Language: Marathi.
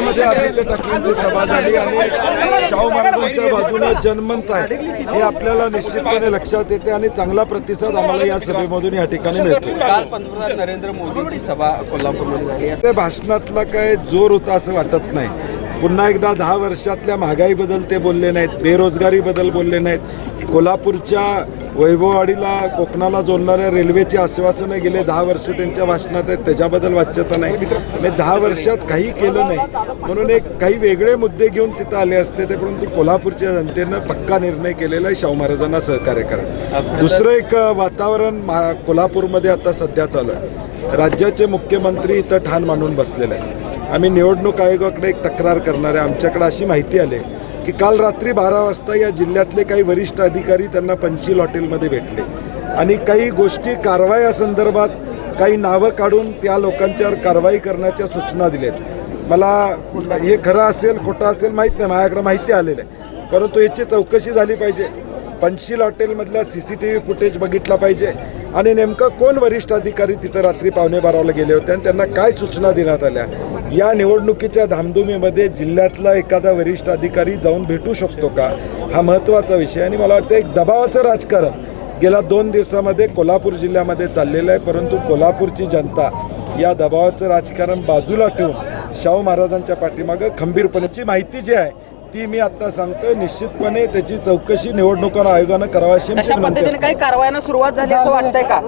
पुण्यामध्ये आदित्य ठाकरेंची सभा झाली आणि शाहू महाराजांच्या बाजूने जनमत आहे. हे आपल्याला निश्चितपणे लक्षात येते आणि चांगला प्रतिसाद आम्हाला या सभेमधून या ठिकाणी मिळतो. काल पंतप्रधान नरेंद्र मोदींची सभा कोल्हापूरमध्ये झाली. भाषणातला काय जोर होता असं वाटत नाही. पुन्हा एकदा दहा वर्षातल्या महागाईबद्दल ते बोलले नाहीत बेरोजगारीबद्दल बोलले नाहीत. कोल्हापूरच्या वैभववाडीला कोकणाला जोडणाऱ्या रेल्वेची आश्वासनं गेले दहा वर्ष त्यांच्या भाषणात आहेत त्याच्याबद्दल वाच्यता नाही. मी दहा वर्षात काही केलं नाही. म्हणून एक काही वेगळे मुद्दे घेऊन तिथं आले असते ते परंतु कोल्हापूरच्या जनतेनं पक्का निर्णय केलेला आहे शाहू महाराजांना सहकार्य करायचं. दुसरं एक वातावरण मा कोल्हापूरमध्ये आता सध्या चालू आहे. राज्याचे मुख्यमंत्री इथं ठाण मांडून बसलेले आहेत. आम्ही निवडणूक आयोगाकडे एक तक्रार करणार आहे. आमच्याकडे अशी माहिती आली आहे की काल रात्री बारा वाजता या जिल्ह्यातले काही वरिष्ठ अधिकारी त्यांना पंचील हॉटेलमध्ये भेटले. आणि काही गोष्टी कारवाया काही नावं काढून त्या लोकांच्यावर कारवाई करण्याच्या सूचना दिल्यात. मला हे खरं असेल खोटं असेल माहीत नाही. माझ्याकडे माहिती आलेलं आहे. परंतु याची चौकशी झाली पाहिजे. Panchsheel हॉटेलमधला C C T V footage बघितला पाहिजे. आणि नेमकं कोण वरिष्ठ अधिकारी तिथं रात्री पावणे बाराला गेले होते आणि त्यांना काय सूचना देण्यात आल्या? या निवडणुकीच्या धामधुमीमध्ये जिल्ह्यातला एखादा वरिष्ठ अधिकारी जाऊन भेटू शकतो का? हा महत्त्वाचा विषय. आणि मला वाटतं एक दबावाचं राजकारण गेल्या दोन दिवसामध्ये कोल्हापूर जिल्ह्यामध्ये चाललेलं आहे. परंतु कोल्हापूरची जनता या दबावाचं राजकारण बाजूला ठेवून शाहू महाराजांच्या पाठीमागं खंबीरपणेची माहिती जी आहे ती मी आता सांगतोय निश्चितपणे त्याची चौकशी निवडणुका आयोगानं करावी अशी तशा पद्धतीने. काही कारवायांना सुरुवात झाली असं वाटतंय का